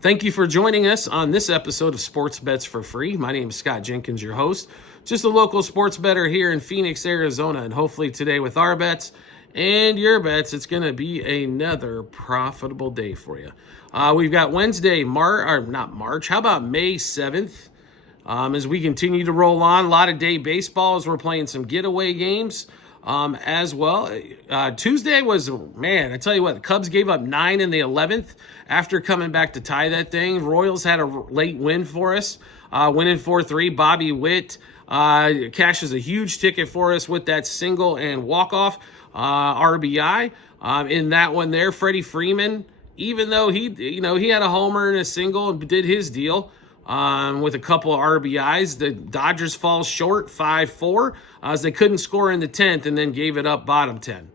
Thank you for joining us on this episode of Sports Bets for Free. My name is Scott Jenkins, your host. Just a local sports bettor here in Phoenix, Arizona. And hopefully today with our bets and your bets, it's going to be another profitable day for you. We've got Wednesday, how about May 7th? As we continue to roll on, a lot of day baseball as we're playing some getaway games as well. Tuesday was, man, I tell you what, the Cubs gave up 9 in the 11th after coming back to tie that thing. Royals had a late win for us, winning 4-3. Bobby Witt cashes a huge ticket for us with that single and walk-off RBI. In that one there, Freddie Freeman, even though he had a homer and a single and did his deal, with a couple of RBIs. The Dodgers fall short 5-4 as they couldn't score in the 10th and then gave it up bottom 10.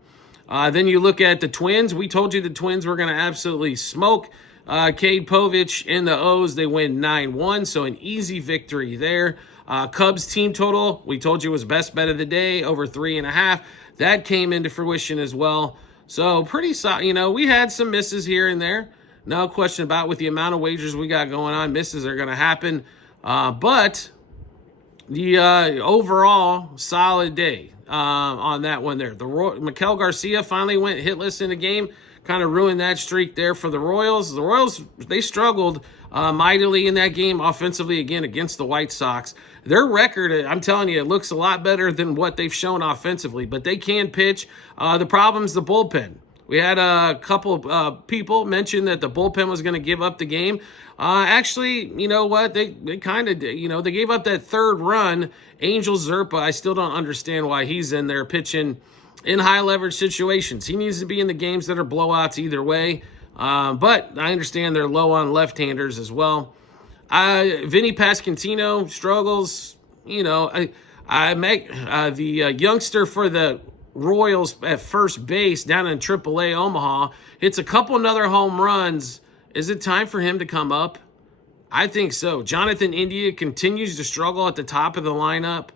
Then you look at the Twins. We told you the Twins were going to absolutely smoke Cade Povich and the O's. They win 9-1, so an easy victory there. Cubs team total, we told you was best bet of the day, over 3.5. That came into fruition as well. So pretty solid. We had some misses here and there. No question about it. With the amount of wagers we got going on, misses are going to happen. But the overall solid day on that one there. Miguel Garcia finally went hitless in the game, kind of ruined that streak there for the Royals. The Royals, they struggled mightily in that game offensively again against the White Sox. Their record, I'm telling you, it looks a lot better than what they've shown offensively, but they can pitch. The problem's the bullpen. We had a couple people mention that the bullpen was going to give up the game. Actually, you know what? They kind of did. They gave up that third run. Angel Zerpa, I still don't understand why he's in there pitching in high leverage situations. He needs to be in the games that are blowouts either way. But I understand they're low on left-handers as well. Vinny Pasquantino struggles. I make the youngster for the Royals at first base down in AAA Omaha hits a couple another home runs. Is it time for him to come up? I think so. Jonathan India continues to struggle at the top of the lineup.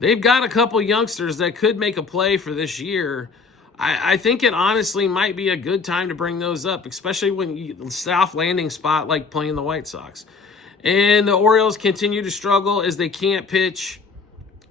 They've got a couple youngsters that could make a play for this year. I think it honestly might be a good time to bring those up, especially when soft landing spot like playing the White Sox. And the Orioles continue to struggle as they can't pitch.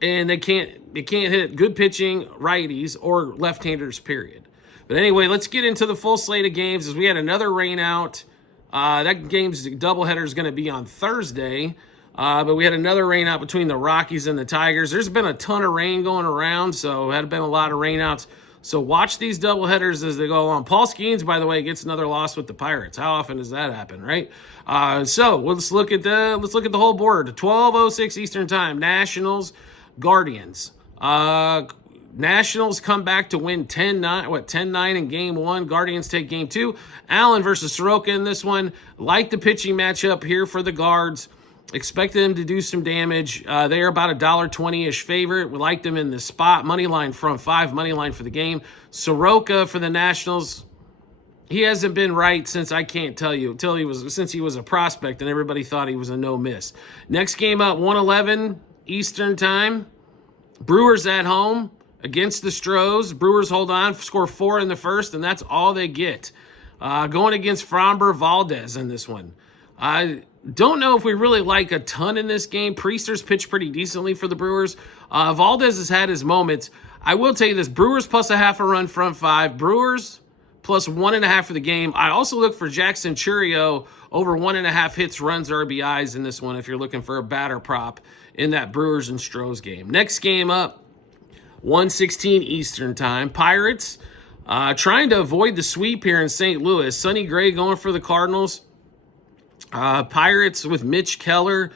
And they can't hit good pitching righties or left-handers, period. But anyway, let's get into the full slate of games as we had another rain out. That game's doubleheader is going to be on Thursday. But we had another rain out between the Rockies and the Tigers. There's been a ton of rain going around, so had been a lot of rain outs. So watch these doubleheaders as they go along. Paul Skeens, by the way, gets another loss with the Pirates. How often does that happen, right? So let's look at the whole board. 12:06 Eastern Time. Nationals, Guardians. Nationals come back to win 10-9 in game 1. Guardians take game 2. Allen versus Soroka in this one. Like the pitching matchup here for the Guards. Expect them to do some damage. They are about $1.20-ish favorite. We like them in the spot. Money line front 5, money line for the game. Soroka for the Nationals. He hasn't been right since I can't tell you. Since he was a prospect and everybody thought he was a no-miss. Next game up, 1:11 Eastern Time. Brewers at home against the Stros. Brewers hold on, score 4 in the first, and that's all they get. Going against Framber Valdez in this one. I don't know if we really like a ton in this game. Priester's pitched pretty decently for the Brewers. Valdez has had his moments. I will tell you this, Brewers plus a half a run front 5. Brewers plus 1.5 for the game. I also look for Jackson Chourio over 1.5 hits, runs, RBIs in this one if you're looking for a batter prop in that Brewers and Stros game. Next game up, 1:16 Eastern Time. Pirates trying to avoid the sweep here in St. Louis. Sonny Gray going for the Cardinals. Pirates with Mitch Keller.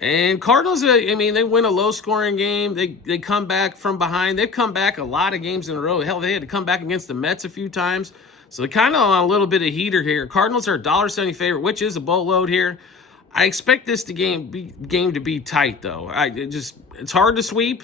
And Cardinals, they win a low-scoring game. They come back from behind. They've come back a lot of games in a row. Hell, they had to come back against the Mets a few times. So they're kind of on a little bit of heater here. Cardinals are $1.70 favorite, which is a boatload here. I expect this game to be tight, though. It's hard to sweep.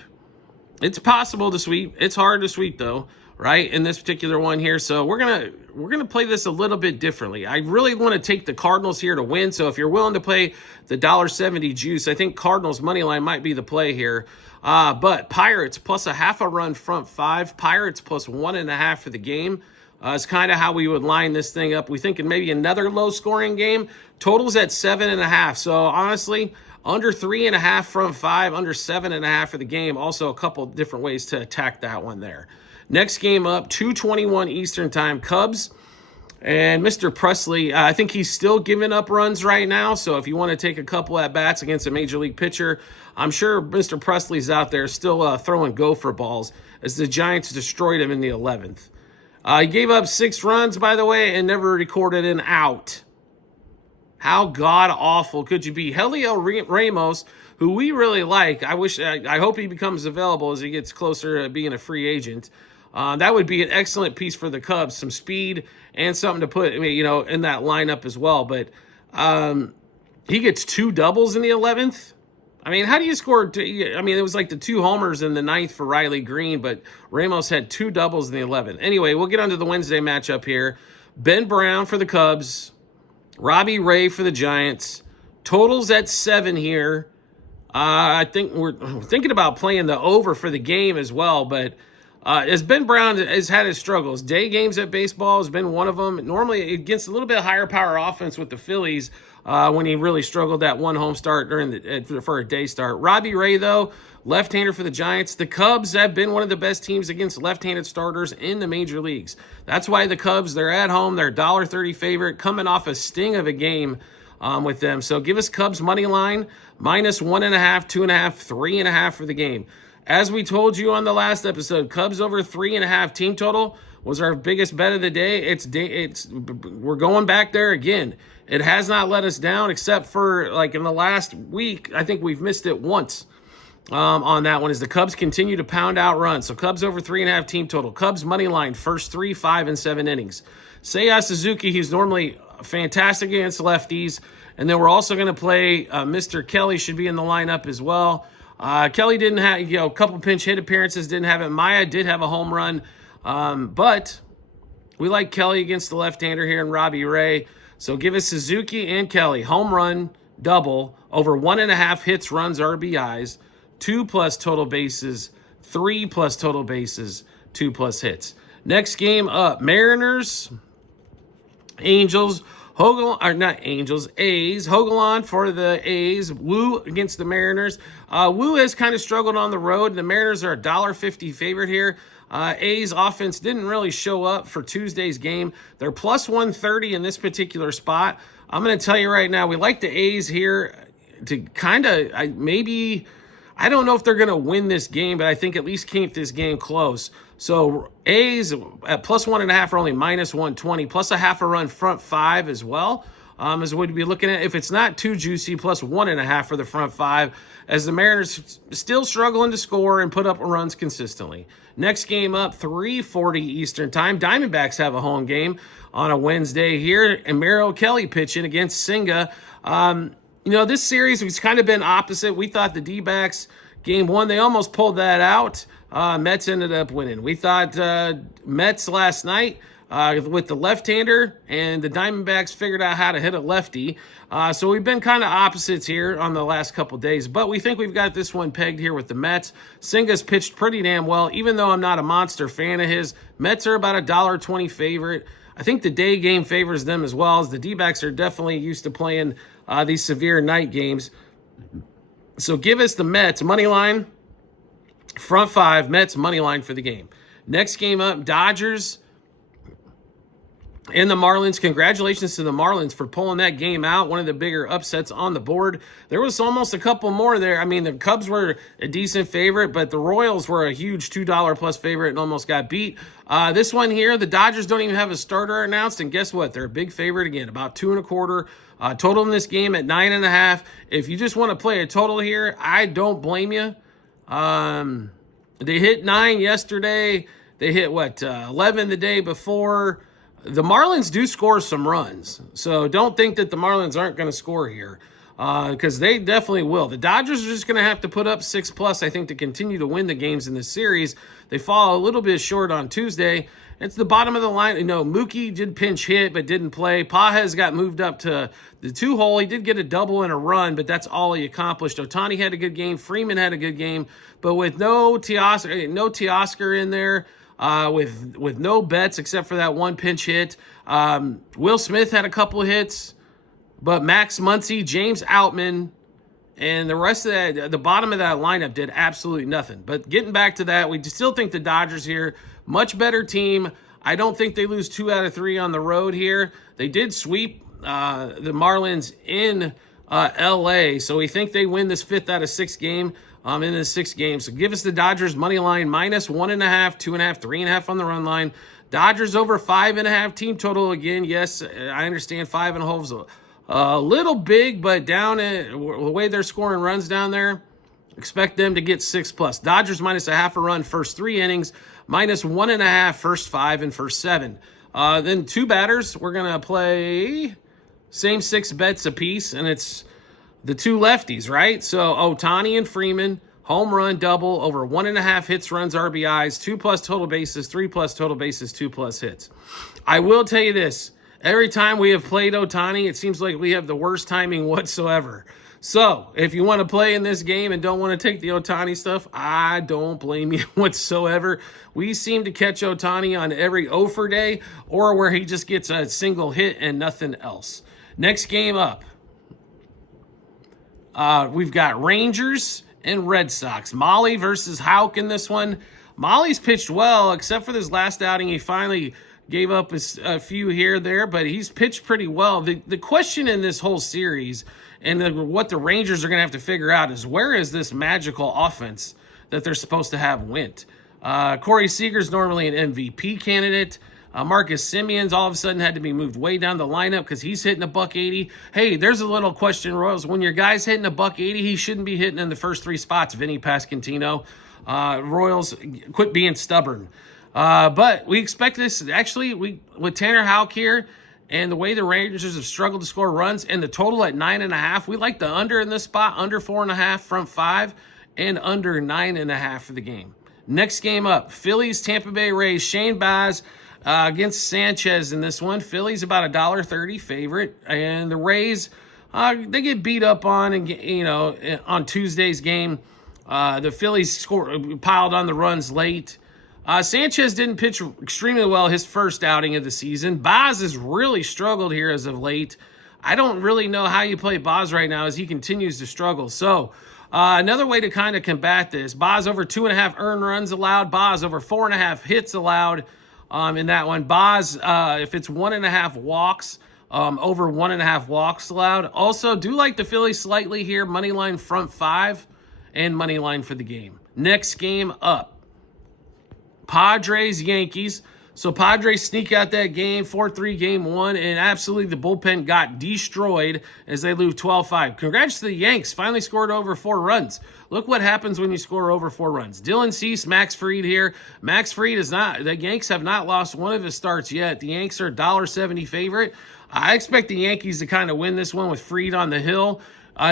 It's possible to sweep. It's hard to sweep, though, right, in this particular one here. So we're gonna play this a little bit differently. I really want to take the Cardinals here to win. So if you're willing to play the $1.70 juice, I think Cardinals money line might be the play here. But Pirates plus a half a run front 5. Pirates plus 1.5 for the game. is kind of how we would line this thing up. We're thinking maybe another low-scoring game. Total's at 7.5. So honestly, under 3.5 from 5, under 7.5 for the game. Also a couple different ways to attack that one there. Next game up, 2:21 Eastern Time, Cubs. And Mr. Presley, I think he's still giving up runs right now. So if you want to take a couple at-bats against a major league pitcher, I'm sure Mr. Presley's out there still throwing gopher balls as the Giants destroyed him in the 11th. He gave up 6 runs, by the way, and never recorded an out. How god-awful could you be? Helio Ramos, who we really like, I hope he becomes available as he gets closer to being a free agent. That would be an excellent piece for the Cubs, some speed and something to put, in that lineup as well. But he gets 2 doubles in the 11th. I mean, how do you score? It was like the 2 homers in the 9th for Riley Green, but Ramos had 2 doubles in the 11th. Anyway, we'll get on to the Wednesday matchup here. Ben Brown for the Cubs, Robbie Ray for the Giants. Totals at 7 here. I think we're thinking about playing the over for the game as well, but as Ben Brown has had his struggles, day games at baseball has been one of them. Normally against a little bit higher power offense with the Phillies when he really struggled that one home start for a day start. Robbie Ray, though, left-hander for the Giants. The Cubs have been one of the best teams against left-handed starters in the major leagues. That's why the Cubs, they're at home. They're $1.30 favorite, coming off a sting of a game with them. So give us Cubs money line, minus 1.5, 2.5, 3.5 for the game. As we told you on the last episode, Cubs over 3.5 team total was our biggest bet of the day. We're going back there again. It has not let us down except for like in the last week. I think we've missed it once on that one as the Cubs continue to pound out runs. So Cubs over 3.5 team total. Cubs money line first 3, 5, and 7 innings. Seiya Suzuki, he's normally fantastic against lefties. And then we're also going to play Mr. Kelly should be in the lineup as well. Kelly didn't have, a couple pinch hit appearances, didn't have it. Maya did have a home run, but we like Kelly against the left-hander here and Robbie Ray. So give us Suzuki and Kelly, home run, double, over 1.5 hits, runs, RBIs, 2+ total bases, 3+ total bases, 2+ hits. Next game up, Mariners, Angels. A's. Hogelon for the A's. Wu against the Mariners. Wu has kind of struggled on the road. The Mariners are a $1.50 favorite here. A's offense didn't really show up for Tuesday's game. They're plus 130 in this particular spot. I'm going to tell you right now, we like the A's here to kind of I don't know if they're going to win this game, but I think at least keep this game close. So A's at plus 1.5 are only minus 120, plus a half a run front 5 as well, as we'd be looking at. If it's not too juicy, plus 1.5 for the front 5, as the Mariners still struggling to score and put up runs consistently. Next game up, 3:40 Eastern Time. Diamondbacks have a home game on a Wednesday here, and Merrill Kelly pitching against Senga. This series has kind of been opposite. We thought the D-backs, game 1, they almost pulled that out. Mets ended up winning. We thought Mets last night with the left-hander, and the Diamondbacks figured out how to hit a lefty. So we've been kind of opposites here on the last couple days, but we think we've got this one pegged here with the Mets. Senga's pitched pretty damn well, even though I'm not a monster fan of his. Mets are about a $1.20 favorite. I think the day game favors them as well, as the D-backs are definitely used to playing these severe night games. So give us the Mets money line, front 5, Mets money line for the game. Next game up, Dodgers and the Marlins. Congratulations to the Marlins for pulling that game out. One of the bigger upsets on the board. There was almost a couple more there. I mean, the Cubs were a decent favorite, but the Royals were a huge $2 plus favorite and almost got beat. This one here, the Dodgers don't even have a starter announced, and guess what? They're a big favorite again, about 2.25. Total in this game at 9.5. If you just want to play a total here, I don't blame you. They hit 9 yesterday. They hit 11 the day before. The Marlins do score some runs, so don't think that the Marlins aren't going to score here, because they definitely will. The Dodgers are just going to have to put up 6+, I think, to continue to win the games in this series. They fall a little bit short on Tuesday. It's the bottom of the line. Mookie did pinch hit but didn't play. Pages got moved up to the 2-hole. He did get a double and a run, but that's all he accomplished. Ohtani had a good game. Freeman had a good game, but with no Teoscar in there, with no bets except for that one pinch hit. Will Smith had a couple of hits, but Max Muncy, James Outman, and the rest of that, the bottom of that lineup did absolutely nothing. But getting back to that, we still think the Dodgers here, much better team. I don't think they lose 2 out of 3 on the road here. They did sweep the Marlins in LA, so we think they win this 5th out of 6 game in the 6 games. So give us the Dodgers money line minus 1.5, 2.5, 3.5 on the run line. Dodgers over 5.5 team total again. Yes, I understand 5.5 is a little big, but down at the way they're scoring runs down there, expect them to get 6+. Dodgers minus a half a run first 3 innings, minus 1.5 first 5 and first 7. Then 2 batters, we're going to play same 6 bets apiece, and it's the 2 lefties, right? So Ohtani and Freeman, home run double over 1.5 hits, runs, RBIs, 2+ total bases, 3+ total bases, 2+ hits. I will tell you this. Every time we have played Ohtani, it seems like we have the worst timing whatsoever. So if you want to play in this game and don't want to take the Ohtani stuff, I don't blame you whatsoever. We seem to catch Ohtani on every offer day or where he just gets a single hit and nothing else. Next game up, we've got Rangers and Red Sox. Molly versus Houck in this one. Molly's pitched well, except for this last outing. He finally gave up a few here, there, but he's pitched pretty well. The question in this whole series and what the Rangers are going to have to figure out is where is this magical offense that they're supposed to have went? Corey Seager's normally an MVP candidate. Marcus Semion's all of a sudden had to be moved way down the lineup because he's hitting $180. Hey, there's a little question, Royals. When your guy's hitting $180, he shouldn't be hitting in the first 3 spots. Vinny Pasquantino. Royals, quit being stubborn. But we expect this, actually, with Tanner Houck here and the way the Rangers have struggled to score runs and the total at 9.5, we like the under in this spot, under 4.5, front 5, and under 9.5 for the game. Next game up, Phillies, Tampa Bay Rays, Shane Baz against Sanchez in this one. Phillies about $1.30 favorite, and the Rays, they get beat up on, and on Tuesday's game. The Phillies piled on the runs late. Sanchez didn't pitch extremely well his first outing of the season. Baz has really struggled here as of late. I don't really know how you play Baz right now as he continues to struggle. So another way to kind of combat this, Baz over 2.5 earned runs allowed. Baz over 4.5 hits allowed in that one. Baz, if it's 1.5 walks, over 1.5 walks allowed. Also, do like the Phillies slightly here. Money line front 5 and money line for the game. Next game up, Padres, Yankees. So Padres sneak out that game, 4-3 game 1, and absolutely the bullpen got destroyed as they lose 12-5. Congrats to the Yanks, finally scored over 4 runs. Look what happens when you score over 4 runs. Dylan Cease, Max Fried here. Max Fried is not, the Yanks have not lost one of his starts yet. The Yanks are a $1.70 favorite. I expect the Yankees to kind of win this one with Fried on the hill.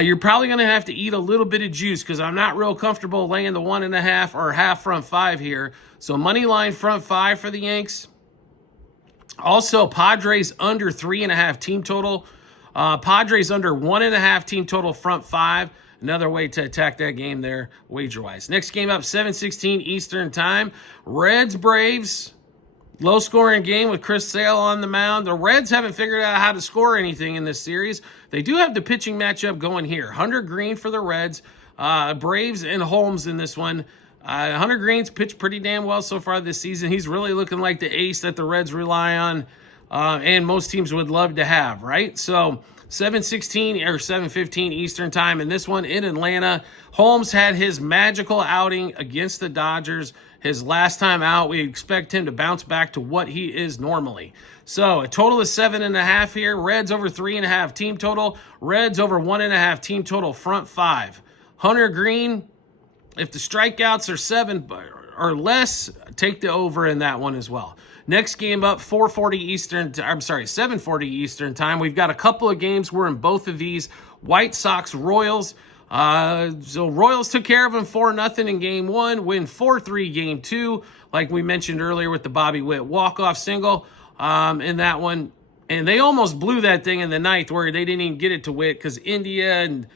You're probably going to have to eat a little bit of juice because I'm not real comfortable laying the 1.5 or half front 5 here. So money line front 5 for the Yanks. Also, Padres under 3.5 team total. Padres under 1.5 team total front 5. Another way to attack that game there, wager-wise. Next game up, 7:16 Eastern time. Reds, Braves. Low-scoring game with Chris Sale on the mound. The Reds haven't figured out how to score anything in this series. They do have the pitching matchup going here. Hunter Green for the Reds. Braves and Holmes in this one. Hunter Green's pitched pretty damn well so far this season. He's really looking like the ace that the Reds rely on and most teams would love to have, right? So 7:16 or 7:15 Eastern time in this one in Atlanta. Holmes had his magical outing against the Dodgers. His last time out, we expect him to bounce back to what he is normally. So a total of 7.5 here. Reds over 3.5 team total. Reds over 1.5 team total front 5. Hunter Green, if the strikeouts are 7 or less, take the over in that one as well. Next game up, 7:40 Eastern time. We've got a couple of games. We're in both of these. White Sox, Royals. So Royals took care of them 4-0 in game 1, win 4-3 game 2, like we mentioned earlier with the Bobby Witt walk-off single in that one. And they almost blew that thing in the ninth where they didn't even get it to Witt because India and,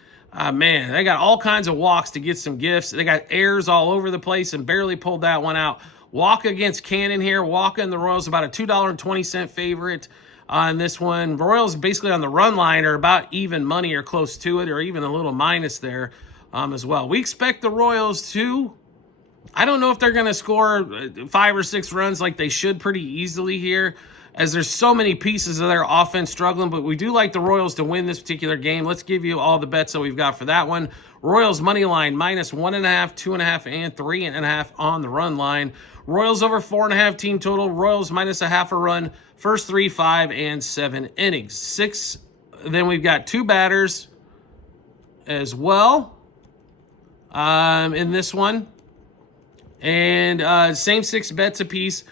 man, they got all kinds of walks to get some gifts. They got errors all over the place and barely pulled that one out. Walker against Cannon here. Walker and the Royals about a $2.20 favorite on this one. Royals basically on the run line are about even money or close to it, or even a little minus there as well. We expect the Royals to, I don't know if they're going to score 5 or 6 runs like they should pretty easily here, as there's so many pieces of their offense struggling, but we do like the Royals to win this particular game. Let's give you all the bets that we've got for that one. Royals money line -1.5, 2.5, and 3.5 on the run line. Royals over 4.5 team total. Royals -0.5 a run. First 3, 5, and 7 innings. 6. Then we've got 2 batters as well in this one. And same 6 bets apiece.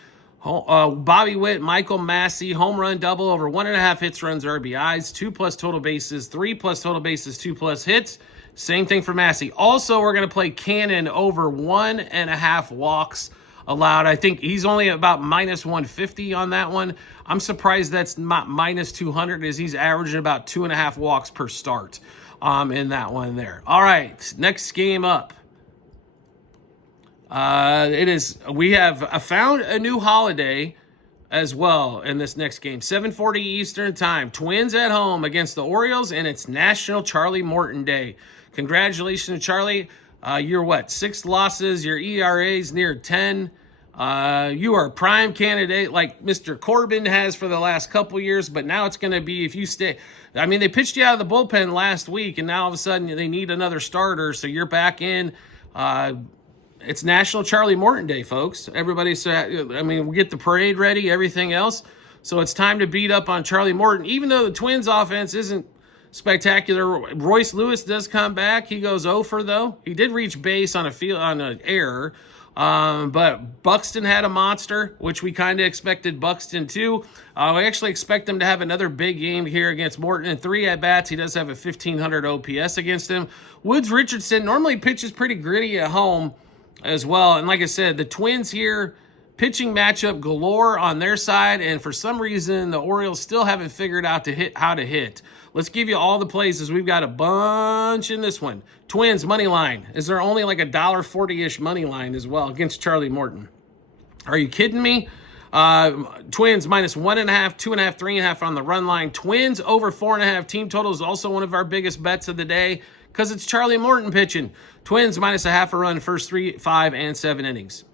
Bobby Witt, Michael Massey, home run double over 1.5 hits, runs, RBIs, 2+ total bases, 3+ total bases, 2+ hits. Same thing for Massey. Also, we're going to play Cannon over 1.5 walks allowed. I think he's only about -150 on that one. I'm surprised that's not -200, as he's averaging about 2.5 walks per start in that one there. All right, next game up. We have found a new holiday as well in this next game. 7:40 Eastern time. Twins at home against the Orioles, and it's National Charlie Morton Day. Congratulations, Charlie. You're what? 6 losses. Your ERA's near 10. You are a prime candidate like Mr. Corbin has for the last couple years, but now it's going to be if you stay. I mean, they pitched you out of the bullpen last week, and now all of a sudden they need another starter, so you're back in. It's National Charlie Morton Day, folks. Everybody's, we get the parade ready, everything else. So it's time to beat up on Charlie Morton. Even though the Twins offense isn't spectacular, Royce Lewis does come back. He goes 0 for, though. He did reach base on an error. But Buxton had a monster, which we kind of expected Buxton to. We actually expect him to have another big game here against Morton. In 3 at-bats, he does have a 1,500 OPS against him. Woods Richardson normally pitches pretty gritty at home as well. And like I said, the Twins here, pitching matchup galore on their side, and for some reason, the Orioles still haven't figured out how to hit. Let's give you all the places. We've got a bunch in this one. Twins money line. Is there only like a $1.40-ish money line as well against Charlie Morton? Are you kidding me? Twins -1.5, 2.5, 3.5 on the run line. Twins over 4.5 team total is also one of our biggest bets of the day, because it's Charlie Morton pitching. Twins -0.5 a run, first 3, 5, and 7 innings.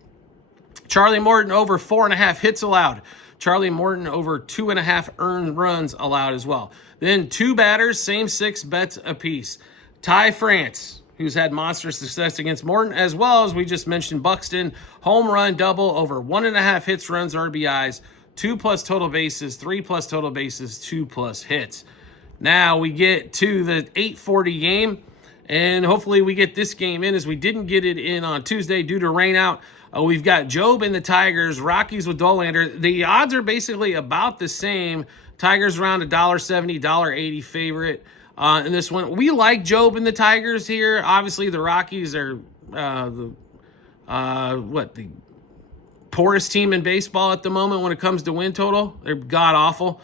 Charlie Morton over 4.5 hits allowed. Charlie Morton over 2.5 earned runs allowed as well. Then 2 batters, same 6 bets apiece. Ty France, who's had monster success against Morton, as well as we just mentioned Buxton, home run double over 1.5 hits, runs, RBIs, 2+ total bases, 3+ total bases, 2+ hits. Now we get to the 8:40 game, and hopefully we get this game in, as we didn't get it in on Tuesday due to rain out. We've got Job and the Tigers, Rockies with Dollander. The odds are basically about the same. Tigers around a $1.70, $1.80 favorite in this one. We like Job and the Tigers here. Obviously, the Rockies are the poorest team in baseball at the moment when it comes to win total. They're god-awful.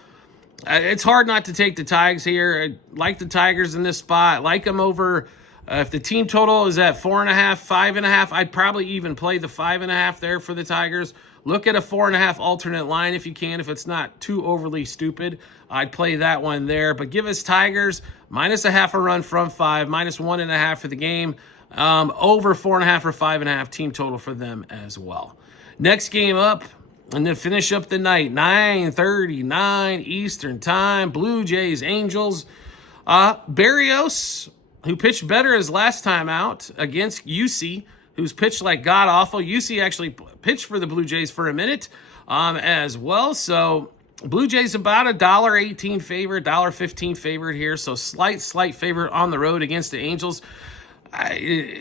It's hard not to take the Tigers here. I like the Tigers in this spot. I like them over. If the team total is at 4.5, 5.5, I'd probably even play the 5.5 there for the Tigers. Look at a 4.5 alternate line if you can. If it's not too overly stupid, I'd play that one there. But give us Tigers -0.5 a run from 5, -1.5 for the game. Over 4.5 or 5.5 team total for them as well. Next game up, and then finish up the night, 9:39 Eastern time. Blue Jays, Angels. Barrios, who pitched better his last time out against UC, who's pitched like god-awful. UC actually pitched for the Blue Jays for a minute as well. So Blue Jays about a $1.18 favorite, $1.15 favorite here. So slight favorite on the road against the Angels.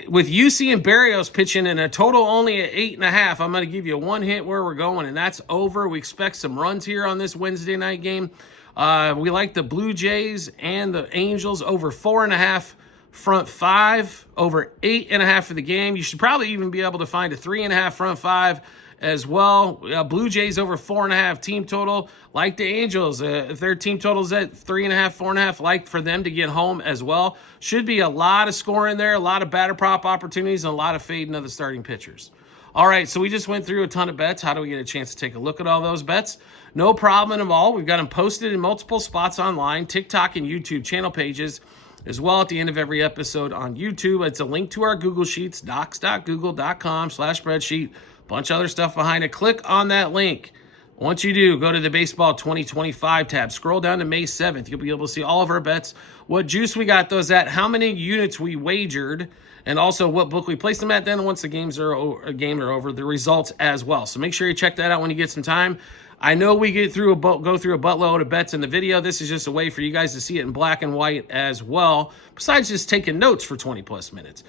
With UC and Barrios pitching in a total only at 8.5, I'm going to give you one hint where we're going, and that's over. We expect some runs here on this Wednesday night game. We like the Blue Jays and the Angels over 4.5 front 5, over 8.5 for the game. You should probably even be able to find a 3.5 front 5 as well. Blue Jays over 4.5 team total. Like the Angels, if their team total's at 3.5, 4.5, like for them to get home as well. Should be a lot of scoring there, a lot of batter prop opportunities, and a lot of fading of the starting pitchers. All right, so we just went through a ton of bets. How do we get a chance to take a look at all those bets? No problem at all. We've got them posted in multiple spots online, TikTok and YouTube channel pages, as well at the end of every episode on YouTube. It's a link to our Google Sheets, docs.google.com/spreadsheet. Bunch of other stuff behind it. Click on that link. Once you do, go to the Baseball 2025 tab. Scroll down to May 7th. You'll be able to see all of our bets, what juice we got those at, how many units we wagered, and also what book we placed them at. Then once the games are over, the results as well. So make sure you check that out when you get some time. I know we go through a buttload of bets in the video. This is just a way for you guys to see it in black and white as well, besides just taking notes for 20 plus minutes.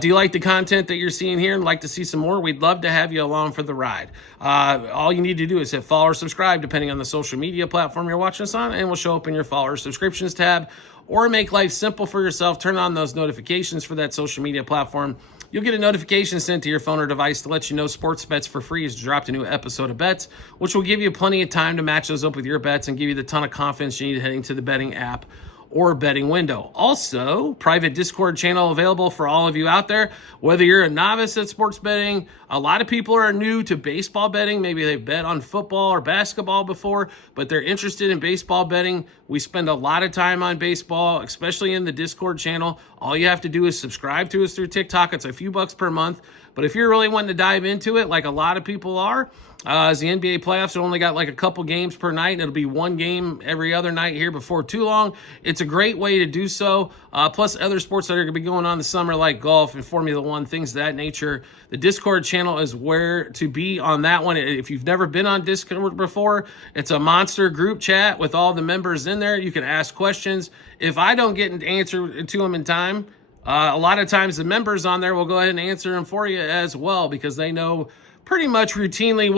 Do you like the content that you're seeing here and like to see some more? We'd love to have you along for the ride. All you need to do is hit follow or subscribe depending on the social media platform you're watching us on, and we'll show up in your follow or subscriptions tab. Or make life simple for yourself. Turn on those notifications for that social media platform. You'll get a notification sent to your phone or device to let you know Sports Bets for Free has dropped a new episode of bets, which will give you plenty of time to match those up with your bets and give you the ton of confidence you need heading to the betting app or betting window. Also, private Discord channel available for all of you out there. Whether you're a novice at sports betting, a lot of people are new to baseball betting. Maybe they've bet on football or basketball before, but they're interested in baseball betting. We spend a lot of time on baseball, especially in the Discord channel. All you have to do is subscribe to us through TikTok. It's a few bucks per month. But if you're really wanting to dive into it, like a lot of people are, as the NBA playoffs have only got like a couple games per night, and it'll be one game every other night here before too long. It's a great way to do so. Plus other sports that are going to be going on this summer, like golf and Formula One, things of that nature. The Discord channel is where to be on that one. If you've never been on Discord before, it's a monster group chat with all the members in there. You can ask questions. If I don't get an answer to them in time, a lot of times the members on there will go ahead and answer them for you as well, because they know pretty much routinely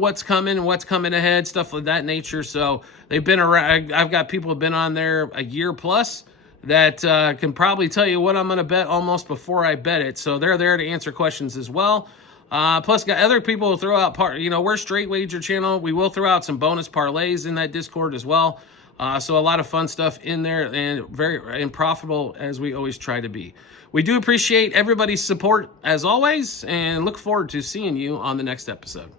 what's coming ahead, stuff of that nature. So they've been around. I've got people who've been on there a year plus that can probably tell you what I'm going to bet almost before I bet it. So they're there to answer questions as well. Plus, got other people who throw out we're Straight Wager channel. We will throw out some bonus parlays in that Discord as well. So a lot of fun stuff in there, and very profitable as we always try to be. We do appreciate everybody's support as always, and look forward to seeing you on the next episode.